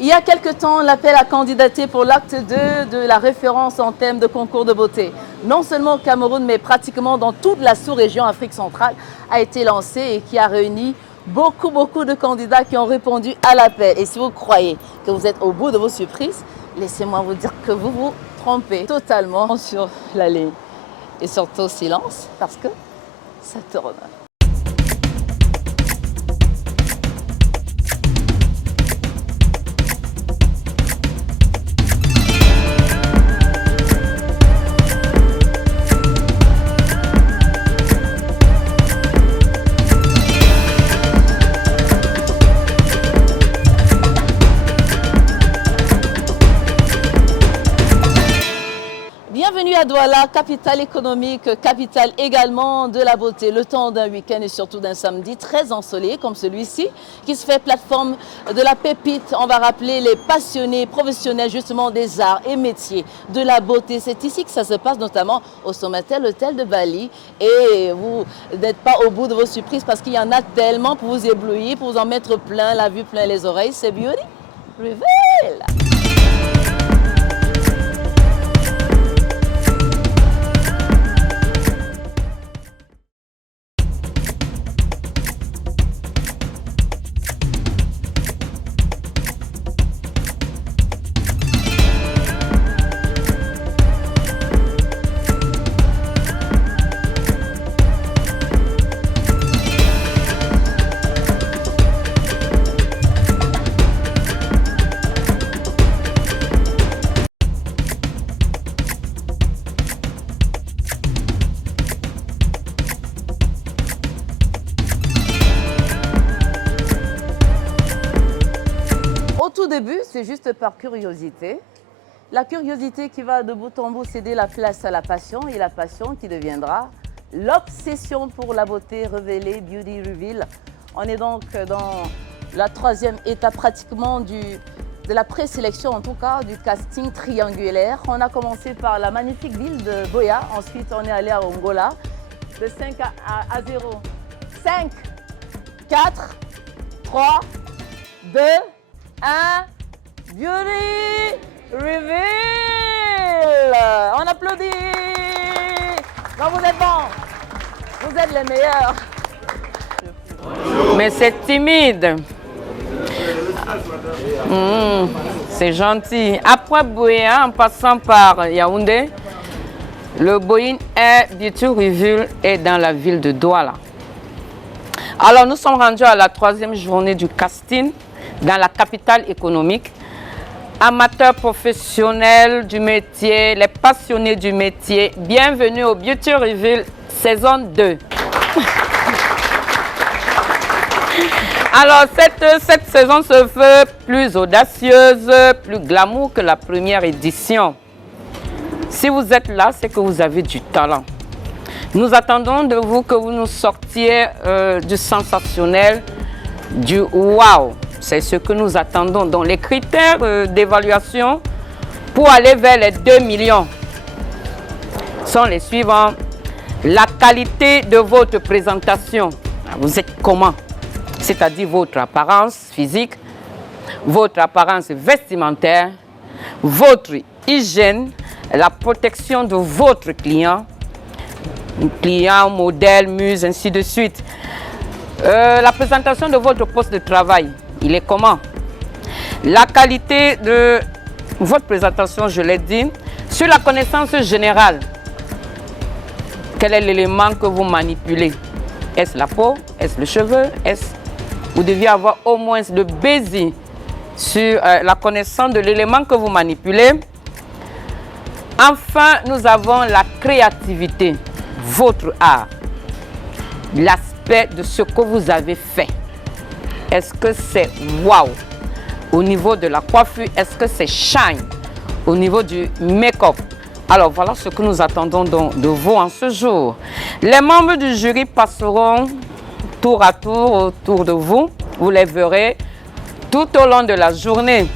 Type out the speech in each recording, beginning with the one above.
Il y a quelque temps, l'appel à candidater pour l'acte 2 de la référence en thème de concours de beauté, non seulement au Cameroun, mais pratiquement dans toute la sous-région Afrique centrale, a été lancé et qui a réuni beaucoup de candidats qui ont répondu à l'appel. Et si vous croyez que vous êtes au bout de vos surprises, laissez-moi vous dire que vous vous trompez totalement sur la ligne. Et surtout silence, parce que ça tourne. Bienvenue à Douala, capitale économique, capitale également de la beauté. Le temps d'un week-end et surtout d'un samedi très ensoleillé comme celui-ci, qui se fait plateforme de la pépite. On va rappeler les passionnés professionnels justement des arts et métiers de la beauté. C'est ici que ça se passe, notamment au Somatel Hôtel de Bali. Et vous n'êtes pas au bout de vos surprises parce qu'il y en a tellement pour vous éblouir, pour vous en mettre plein la vue, plein les oreilles. C'est Beauty Reveal. Au tout début, c'est juste par curiosité. La curiosité qui va de bout en bout céder la place à la passion et la passion qui deviendra l'obsession pour la beauté révélée, Beauty Reveal. On est donc dans la troisième étape pratiquement de la présélection, en tout cas du casting triangulaire. On a commencé par la magnifique ville de Boya, ensuite on est allé à Angola, de 5 à 0. 5, 4, 3, 2, 1, Beauty Reveal. On applaudit. Non, vous êtes bons. Vous êtes les meilleurs. Mais c'est timide. C'est gentil. Après Boya, en passant par Yaoundé, le Boyin Air Beauty Reveal est dans la ville de Douala. Alors, nous sommes rendus à la troisième journée du casting dans la capitale économique. Amateurs professionnels du métier, les passionnés du métier, bienvenue au Beauty Reveal saison 2. Alors, cette saison se veut plus audacieuse, plus glamour que la première édition. Si vous êtes là, c'est que vous avez du talent. Nous attendons de vous que vous nous sortiez du sensationnel, du wow. C'est ce que nous attendons. Donc, les critères d'évaluation pour aller vers les 2 millions sont les suivants. La qualité de votre présentation. Vous êtes comment? C'est-à-dire votre apparence physique, votre apparence vestimentaire, votre hygiène, la protection de votre client, modèle, muse, ainsi de suite. La présentation de votre poste de travail, il est comment? La qualité de votre présentation, je l'ai dit, sur la connaissance générale. Quel est l'élément que vous manipulez? Est-ce la peau? Est-ce le cheveu? Vous deviez avoir au moins le baiser sur la connaissance de l'élément que vous manipulez. Enfin, nous avons la créativité, votre art, l'aspect de ce que vous avez fait. Est-ce que c'est wow au niveau de la coiffure? Est-ce que c'est shine au niveau du make-up? Alors voilà ce que nous attendons de vous en ce jour. Les membres du jury passeront tour à tour autour de vous. Vous les verrez tout au long de la journée.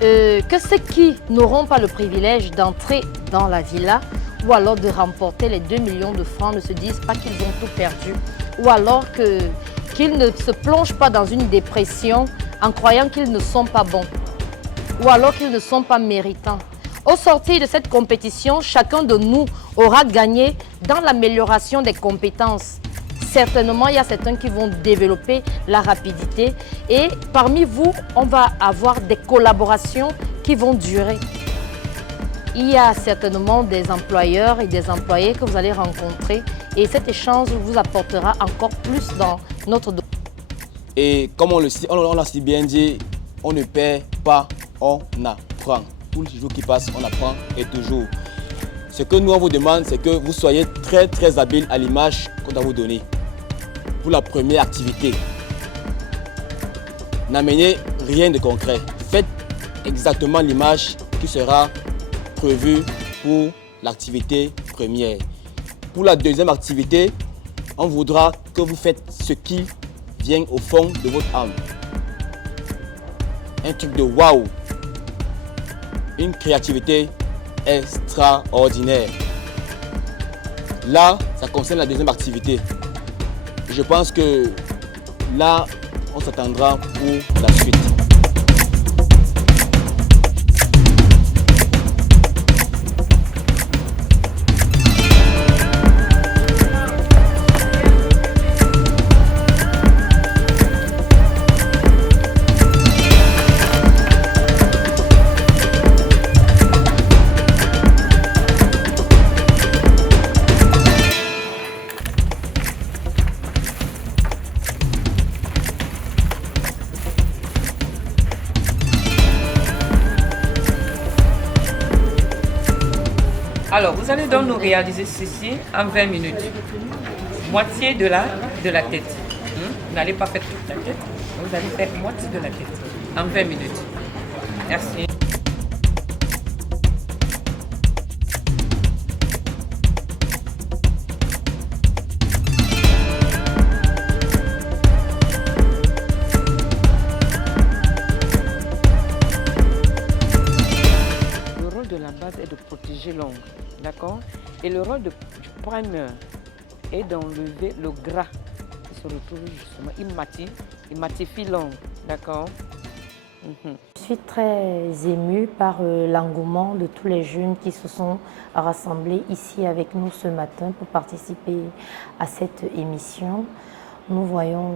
Que ceux qui n'auront pas le privilège d'entrer dans la villa ou alors de remporter les 2 millions de francs ne se disent pas qu'ils ont tout perdu ou alors qu'ils ne se plongent pas dans une dépression en croyant qu'ils ne sont pas bons. ou alors qu'ils ne sont pas méritants. Au sortir de cette compétition, chacun de nous aura gagné dans l'amélioration des compétences. Certainement, il y a certains qui vont développer la rapidité et parmi vous, on va avoir des collaborations qui vont durer. Il y a certainement des employeurs et des employés que vous allez rencontrer et cet échange vous apportera encore plus dans notre domaine. Et comme on l'a si bien dit, on ne perd pas, on apprend. Tous les jours qui passent, on apprend et toujours. Ce que nous on vous demande, c'est que vous soyez très habile à l'image qu'on va vous donner. Pour la première activité, n'amenez rien de concret. Faites exactement l'image qui sera prévue pour l'activité première. Pour la deuxième activité, on voudra que vous faites ce qui vient au fond de votre âme. Un truc de waouh. Une créativité extraordinaire. Là, ça concerne la deuxième activité. Je pense que là, on s'attendra pour la suite. Alors, vous allez donc nous réaliser ceci en 20 minutes. Moitié de la tête. Vous n'allez pas faire toute la tête, vous allez faire moitié de la tête en 20 minutes. Merci. Le rôle de la base est de protéger l'ongle, d'accord? Et le rôle du primer est d'enlever le gras qui se retrouve justement. Il matifie l'ongle, d'accord? Je suis très émue par l'engouement de tous les jeunes qui se sont rassemblés ici avec nous ce matin pour participer à cette émission. Nous voyons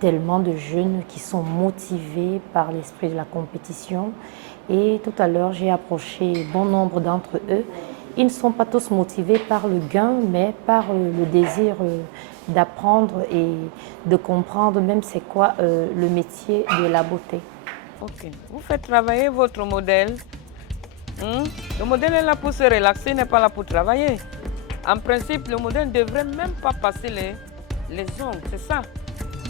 tellement de jeunes qui sont motivés par l'esprit de la compétition. Et tout à l'heure, j'ai approché bon nombre d'entre eux. Ils ne sont pas tous motivés par le gain, mais par le désir d'apprendre et de comprendre même c'est quoi le métier de la beauté. Ok. Vous faites travailler votre modèle. Le modèle est là pour se relaxer, n'est pas là pour travailler. En principe, le modèle ne devrait même pas passer les ongles, c'est ça,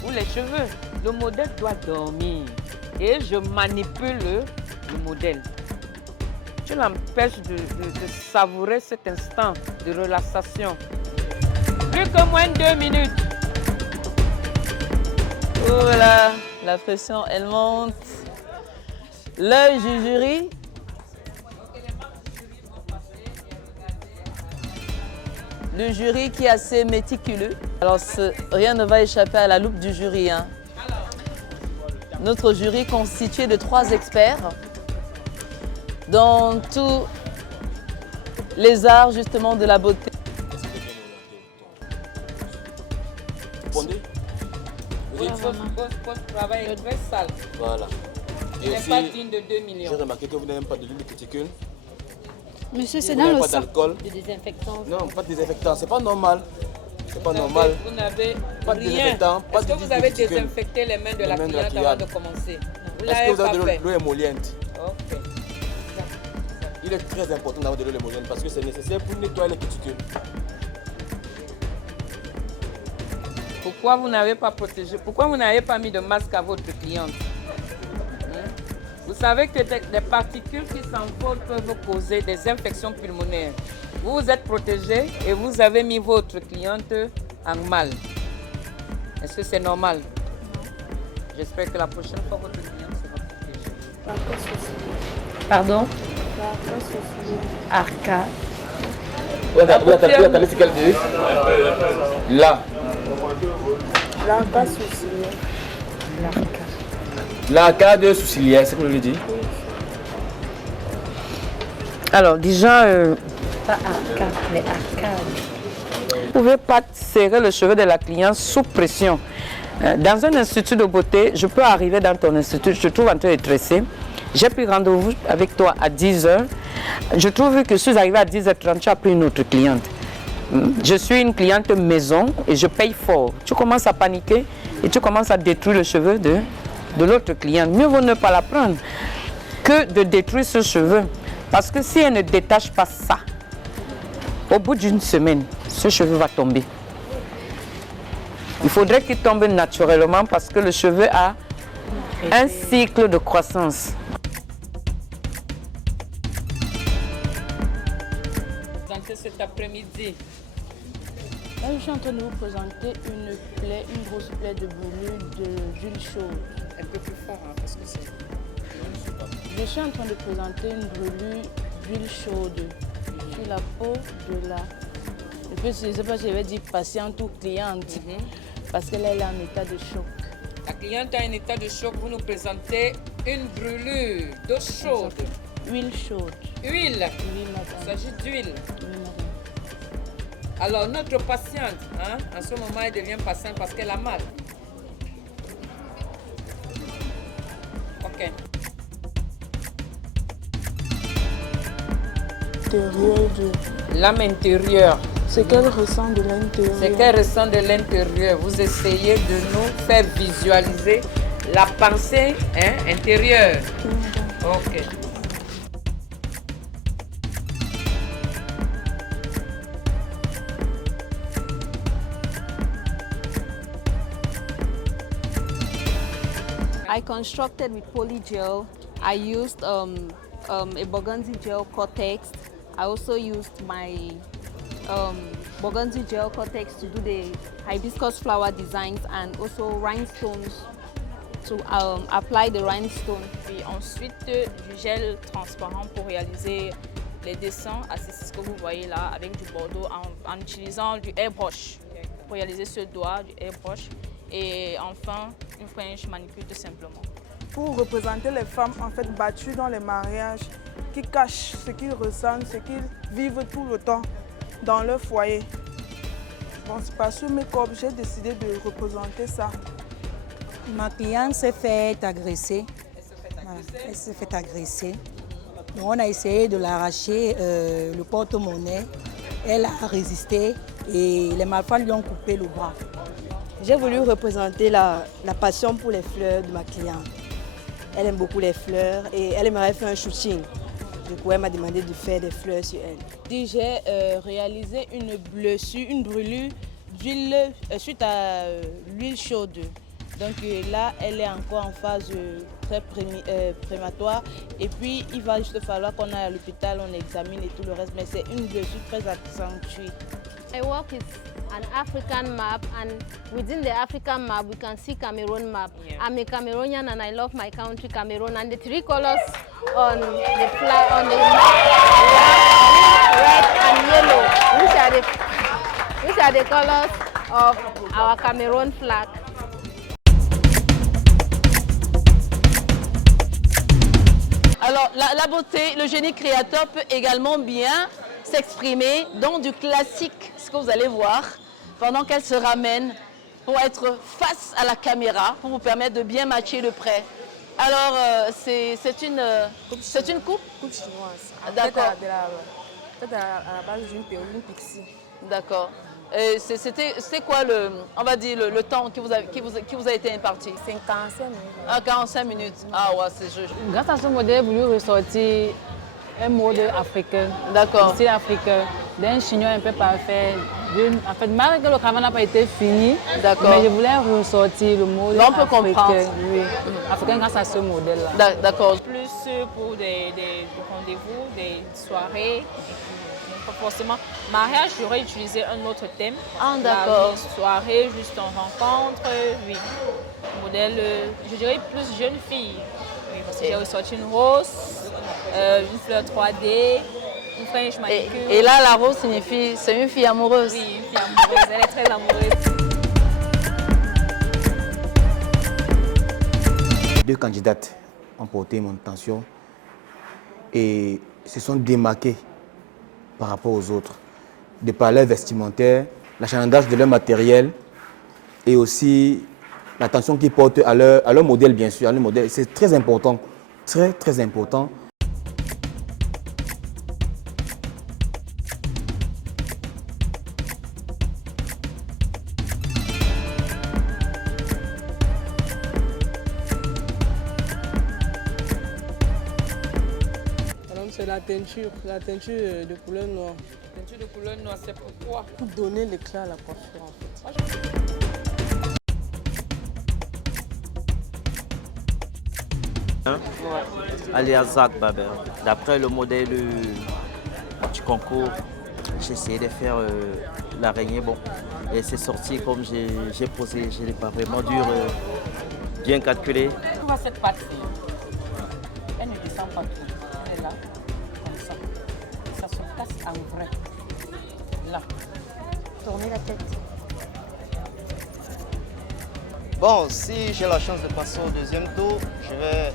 ou les cheveux. Le modèle doit dormir. Et je manipule le modèle. Je l'empêche de savourer cet instant de relaxation. Plus que moins de 2 minutes. Oh là, la pression, elle monte. L'œil du jury. Le jury qui est assez méticuleux. Alors, rien ne va échapper à la loupe du jury. Notre jury constitué de 3 experts dans tous les arts justement de la beauté. Répondez. Votre travail est très sale. Voilà. Il n'est pas digne de 2 millions. J'ai remarqué que vous n'avez même pas de l'huile de cuticule. Monsieur, c'est Vous dans n'avez le pas sang. d'alcool. De désinfectant. Non, pas de désinfectant. C'est pas normal. C'est pas normal. Vous n'avez Pas de rien. désinfectant, pas Est-ce de que vous avez cuticule. désinfecté les mains de la Les mains de la cliente avant cliente. de commencer? Vous Est-ce que l'avez vous avez pas de fait? l'eau émolliente? Ok. Il est très important d'avoir de l'eau émolliente parce que c'est nécessaire pour nettoyer les cuticules. Pourquoi vous n'avez pas protégé? Pourquoi vous n'avez pas mis de masque à votre cliente? Vous savez que des particules qui s'envolent peuvent causer des infections pulmonaires. Vous vous êtes protégé et vous avez mis votre cliente en mal. Est-ce que c'est normal? J'espère que la prochaine fois, votre cliente sera protégée. Pardon? Arca. Vous attendez ce qu'elle dit? Là. L'arca sourcilier. L'arcade sourcilière, c'est ce que je lui dis. Alors déjà, Pas arcade, mais arcade. vous ne pouvez pas serrer le cheveu de la cliente sous pression. Dans un institut de beauté, je peux arriver dans ton institut, je te trouve en train de tresser. J'ai pris rendez-vous avec toi à 10h. Je trouve que je suis arrivée à 10h30, tu as pris une autre cliente. Je suis une cliente maison et je paye fort. Tu commences à paniquer et tu commences à détruire le cheveu de l'autre cliente. Mieux vaut ne pas la prendre que de détruire ce cheveu. Parce que si elle ne détache pas ça, au bout d'une semaine, ce cheveu va tomber. Il faudrait qu'il tombe naturellement parce que le cheveu a un cycle de croissance. Cet après-midi. Là, je suis en train de vous présenter une grosse plaie de brûlure d'huile chaude. Un peu plus fort, hein, parce que c'est... Je suis en train de présenter une brûlure d'huile chaude sur la peau de la... Je ne sais pas si je vais dire patiente ou cliente, parce qu'elle est en état de choc. La cliente a un état de choc, vous nous présentez une brûlure d'eau chaude. Huile chaude. Huile. Oui, madame. Il s'agit d'huile. Oui, madame. Alors, notre patiente, hein, en ce moment, elle devient patiente parce qu'elle a mal. Ok. L'âme intérieure. Ce qu'elle ressent de l'intérieur. Ce qu'elle ressent de l'intérieur. Vous essayez de nous faire visualiser la pensée intérieure. Ok. I constructed with polygel. I used a Burgundy gel cortex. I also used my Burgundy gel cortex to do the hibiscus flower designs and also rhinestones to apply the rhinestone. Puis ensuite du gel transparent pour réaliser les dessins. C'est ce que vous voyez là avec du bordeaux en utilisant du airbrush pour réaliser ce doigt, du airbrush. Et enfin, une French manicure tout simplement. Pour représenter les femmes en fait battues dans les mariages, qui cachent ce qu'ils ressentent, ce qu'ils vivent tout le temps dans leur foyer. Bon, c'est parce que mes corps, j'ai décidé de représenter ça. Ma cliente s'est fait agresser. Elle s'est fait agresser. Donc on a essayé de l'arracher, le porte-monnaie. Elle a résisté et les malfrats lui ont coupé le bras. J'ai voulu représenter la passion pour les fleurs de ma cliente. Elle aime beaucoup les fleurs et elle aimerait faire un shooting. Du coup, elle m'a demandé de faire des fleurs sur elle. J'ai réalisé une brûlure d'huile suite à l'huile chaude. Donc là, elle est encore en phase très prématoire. Et puis, il va juste falloir qu'on aille à l'hôpital, on examine et tout le reste. Mais c'est une blessure très accentuée. I work with an African map, and within the African map, we can see Cameroon map. Yeah. I'm a Cameroonian, and I love my country, Cameroon. And the three colors on the flag, on the map, red and yellow, which are the colors of our Cameroon flag. Alors, la beauté, le génie créateur peut également bien s'exprimer dans du classique, ce que vous allez voir, pendant qu'elle se ramène pour être face à la caméra, pour vous permettre de bien matcher de près. Alors, c'est une coupe? Coupe chinoise. D'accord. Peut-être à la base d'une perruque pixie. D'accord. C'est quoi on va dire le temps qui vous a été imparti? C'est 45 minutes. Ah, 45 minutes. Ah ouais, c'est juste. Grâce à ce modèle, vous ressortir un mode africain. D'accord. C'est africain, d'un chignon un peu parfait. En fait, malgré que le travail n'a pas été fini, mais je voulais ressortir le mode on peut africain. comprendre. Oui, africain grâce à ce modèle-là. D'accord. Plus pour des rendez-vous, des soirées. Pas forcément. Mariage, j'aurais utilisé un autre thème. Ah, d'accord. Soirée, juste en rencontre, oui. Modèle, je dirais plus jeune fille. Oui, parce que j'ai ressorti une rose, une fleur 3D, une French manicure. Et là, la rose signifie, c'est une fille amoureuse. Oui, une fille amoureuse, elle est très amoureuse. Deux candidates ont porté mon attention et se sont démarqués par rapport aux autres, de par leur vestimentaire, l'achalandage de leur matériel et aussi l'attention qu'ils portent à leur modèle, bien sûr. C'est très important, très, très important. C'est la teinture de couleur noire. La teinture de couleur noire, c'est pourquoi? Pour donner l'éclat à la coiffure en fait. Alias Zach Baber. D'après le modèle du concours, j'ai essayé de faire l'araignée. Bon, et c'est sorti comme j'ai posé, je n'ai pas vraiment dur, bien calculé. Tu vois cette partie, elle ne descend pas trop. Elle est là, comme ça. Ça se casse en vrai. Là. Tournez la tête. Bon, si j'ai la chance de passer au deuxième tour, je vais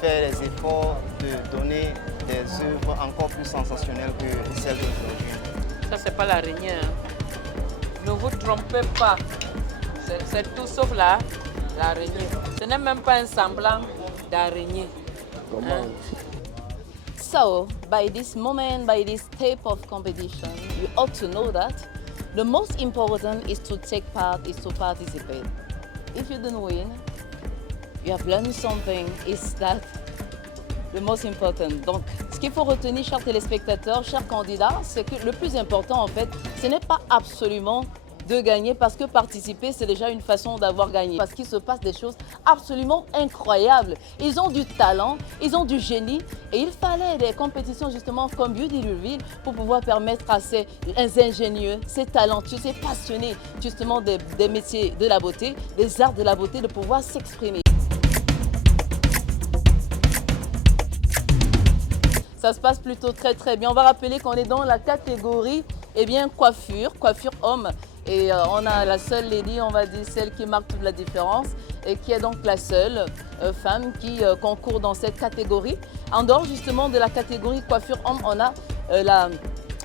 faire les efforts de donner des œuvres encore plus sensationnelles que celles d'aujourd'hui. Ça, c'est pas l'araignée. Hein. Ne vous trompez pas. C'est tout sauf l'araignée. Ce n'est même pas un semblant d'araignée. Hein? So, by this moment, by this type of competition, you ought to know that the most important is to take part, is to participate. If you don't win, you have learned something. Is that the most important? Donc, ce qu'il faut retenir, chers téléspectateurs, chers candidats, c'est que le plus important, en fait, ce n'est pas absolument de gagner, parce que participer, c'est déjà une façon d'avoir gagné. Parce qu'il se passe des choses absolument incroyables. Ils ont du talent, ils ont du génie, et il fallait des compétitions justement comme Beauty Reveal pour pouvoir permettre à ces ingénieux, ces talentueux, ces passionnés justement des métiers de la beauté, des arts de la beauté, de pouvoir s'exprimer. Ça se passe plutôt très très bien. On va rappeler qu'on est dans la catégorie coiffure homme. Et on a la seule lady, on va dire celle qui marque toute la différence et qui est donc la seule femme qui concourt dans cette catégorie. En dehors justement de la catégorie coiffure homme,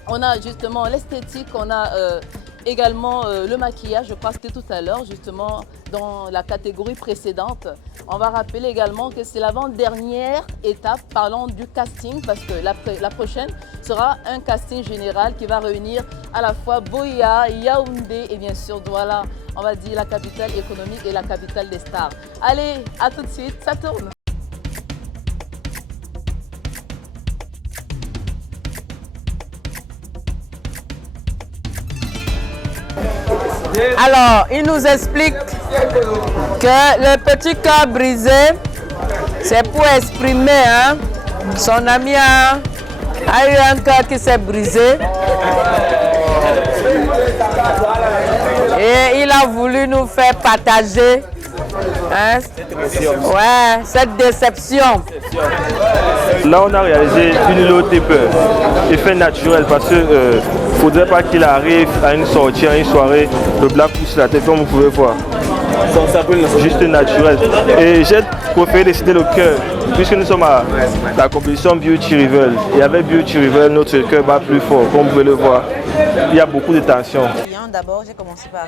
on a justement l'esthétique, on a également le maquillage, je crois que c'était tout à l'heure justement dans la catégorie précédente. On va rappeler également que c'est l'avant-dernière étape parlant du casting, parce que la prochaine sera un casting général qui va réunir à la fois Buea, Yaoundé et bien sûr Douala, on va dire la capitale économique et la capitale des stars. Allez, à tout de suite, ça tourne. Alors, il nous explique que le petit cœur brisé, c'est pour exprimer, hein, son ami a eu un cœur qui s'est brisé et il a voulu nous faire partager cette déception. Là, on a réalisé une low taper, effet naturel, parce qu'il ne faudrait pas qu'il arrive à une sortie, à une soirée, le black pousse la tête, comme vous pouvez voir. Juste naturel. Et j'ai préféré décider le cœur, puisque nous sommes à la compétition Beauty Reveal. Et avec Beauty Reveal, notre cœur bat plus fort, comme vous pouvez le voir. Il y a beaucoup de tension. D'abord, j'ai commencé par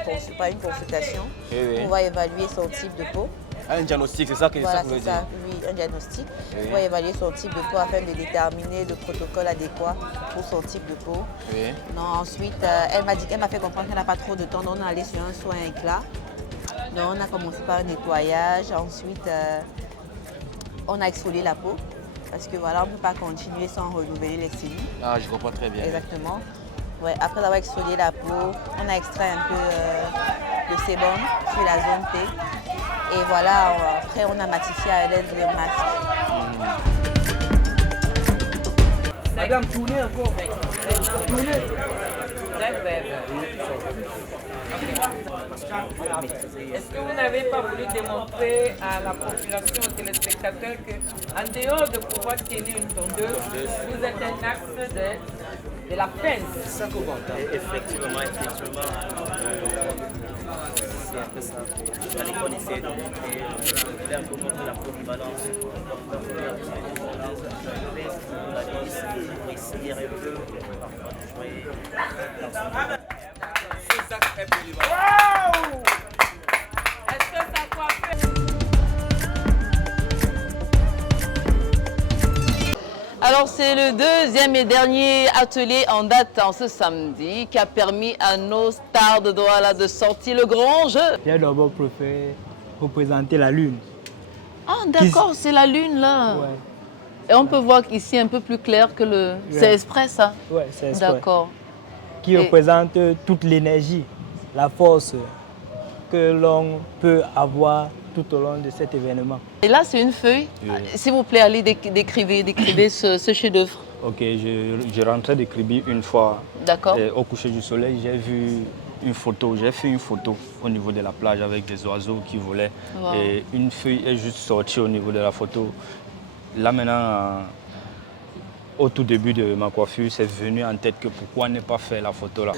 une consultation pour pouvoir évaluer son type de peau. Un diagnostic, c'est ça que voilà, ça veut dire? Oui, un diagnostic. Pour évaluer son type de peau afin de déterminer le protocole adéquat pour son type de peau. Oui. Donc, ensuite, elle m'a fait comprendre qu'elle n'a pas trop de temps, donc on est allé sur un soin éclat. Donc, on a commencé par un nettoyage. Ensuite, on a exfolié la peau. Parce que voilà, on ne peut pas continuer sans renouveler les cellules. Ah, je comprends très bien. Exactement. Ouais, après avoir exfolié la peau, on a extrait un peu de sébum sur la zone T. Et voilà, après on a matifié à l'aide de masque. Madame, tournez encore. Tournez. Est-ce que vous n'avez pas voulu démontrer à la population, aux téléspectateurs, qu'en dehors de pouvoir tenir une tondeuse, vous êtes un axe de la peine? Effectivement. C'est un peu ça. Il fallait qu'on essaie de montrer la polyvalence. accélérer un peu, parfois de jouer. Alors c'est le deuxième et dernier atelier en date en ce samedi qui a permis à nos stars de Douala de sortir le grand jeu. J'ai d'abord préféré représenter la lune. Ah d'accord, c'est la lune là. Ouais. Et on peut voir qu'ici un peu plus clair que le... C'est exprès ça? Ouais, c'est exprès. D'accord. Qui représente toute l'énergie, la force que l'on peut avoir tout au long de cet événement. Et là, c'est une feuille. Oui. S'il vous plaît, allez décrivez ce chef-d'œuvre. Ok, je rentrais de Kribi une fois. D'accord. Au coucher du soleil, j'ai vu une photo. J'ai fait une photo au niveau de la plage avec des oiseaux qui volaient. Wow. Et une feuille est juste sortie au niveau de la photo. Là maintenant, au tout début de ma coiffure, c'est venu en tête que pourquoi ne pas faire la photo là.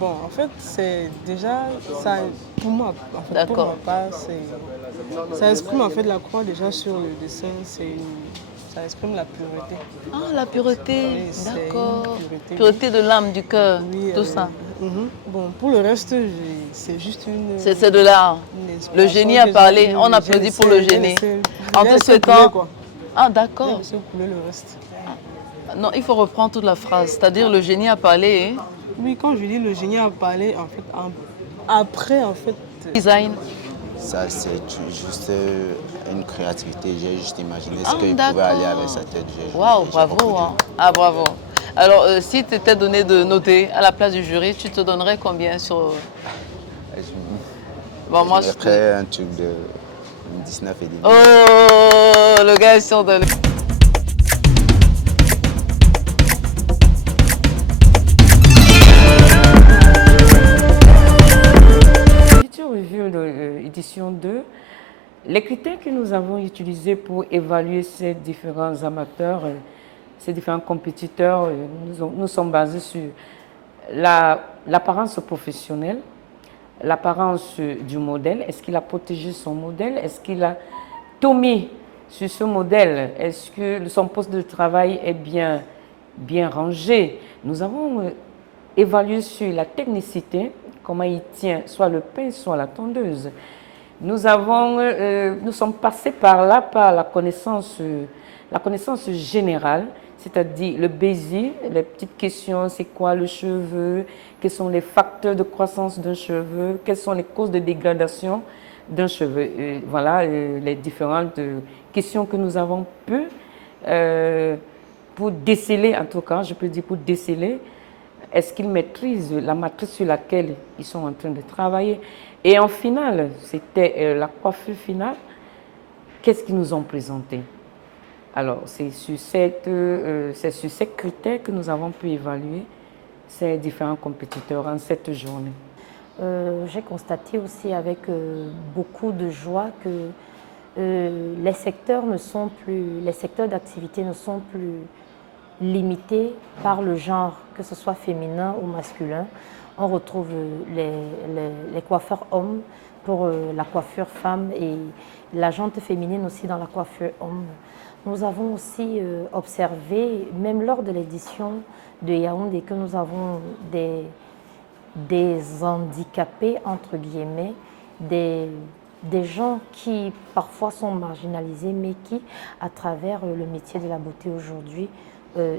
Bon, en fait, c'est déjà, ça, pour moi, en fait, pour ma part, ça exprime en fait la croix déjà sur le dessin, ça exprime la pureté. Ah, la pureté, Oui, d'accord. pureté, Pureté de l'âme, du cœur, oui, tout ça. Bon, pour le reste, c'est juste une... C'est de l'art. Le génie a parlé, on applaudit pour le génie. En te souhaitant... Ah, d'accord. Le reste. Non, il faut reprendre toute la phrase, c'est-à-dire le génie a parlé. Hein? Oui, quand je dis le génie a parlé, en fait, après, en fait... Design. Ça, c'est juste une créativité. J'ai juste imaginé ce qu'il pouvait aller avec sa tête. Waouh, bravo. Hein. Ah, bravo. Alors, si tu étais donné de noter à la place du jury, tu te donnerais combien sur... Bon, moi, je ferais un truc de 19,5. Oh, le gars est sûr de lui. Review de l'édition 2, les critères que nous avons utilisés pour évaluer ces différents amateurs, ces différents compétiteurs, nous sommes basés sur l'apparence professionnelle, l'apparence du modèle. Est-ce qu'il a protégé son modèle? Est-ce qu'il a tout mis sur ce modèle? Est-ce que son poste de travail est bien rangé? Nous avons évalué sur la technicité, comment il tient soit le pain, soit la tondeuse. Nous sommes passés par là, par la connaissance générale, c'est-à-dire le basic, les petites questions, c'est quoi le cheveu, quels sont les facteurs de croissance d'un cheveu, quelles sont les causes de dégradation d'un cheveu. Voilà les différentes questions que nous avons pu, pour déceler, en tout cas, je peux dire pour déceler, est-ce qu'ils maîtrisent la matrice sur laquelle ils sont en train de travailler? Et en finale, c'était la coiffure finale. Qu'est-ce qu'ils nous ont présenté? Alors, c'est sur ces critères que nous avons pu évaluer ces différents compétiteurs en cette journée. J'ai constaté aussi avec beaucoup de joie que les secteurs d'activité ne sont plus limités par le genre, que ce soit féminin ou masculin. On retrouve les coiffeurs hommes pour la coiffure femme et la jante féminine aussi dans la coiffure homme. Nous avons aussi observé, même lors de l'édition de Yaoundé, que nous avons des handicapés, entre guillemets, des gens qui parfois sont marginalisés, mais qui, à travers le métier de la beauté aujourd'hui,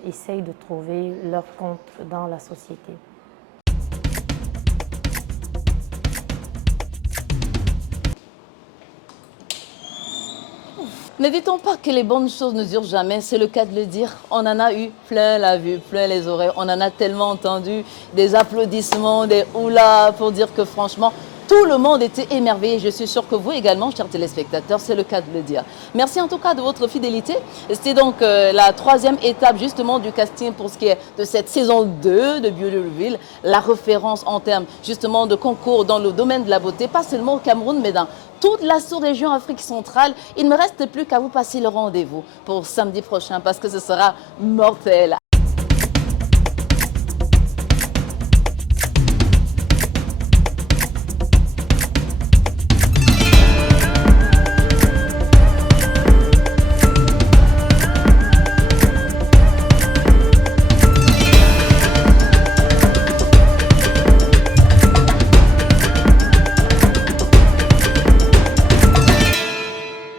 essayent de trouver leur compte dans la société. Ne dit-on pas que les bonnes choses ne durent jamais? C'est le cas de le dire. On en a eu plein la vue, plein les oreilles. On en a tellement entendu des applaudissements, des oula pour dire que franchement, tout le monde était émerveillé. Je suis sûre que vous également, chers téléspectateurs, c'est le cas de le dire. Merci en tout cas de votre fidélité. C'était donc la troisième étape justement du casting pour ce qui est de cette saison 2 de Beauty Reveal. La référence en termes justement de concours dans le domaine de la beauté, pas seulement au Cameroun, mais dans toute la sous-région Afrique centrale. Il ne me reste plus qu'à vous passer le rendez-vous pour samedi prochain parce que ce sera mortel.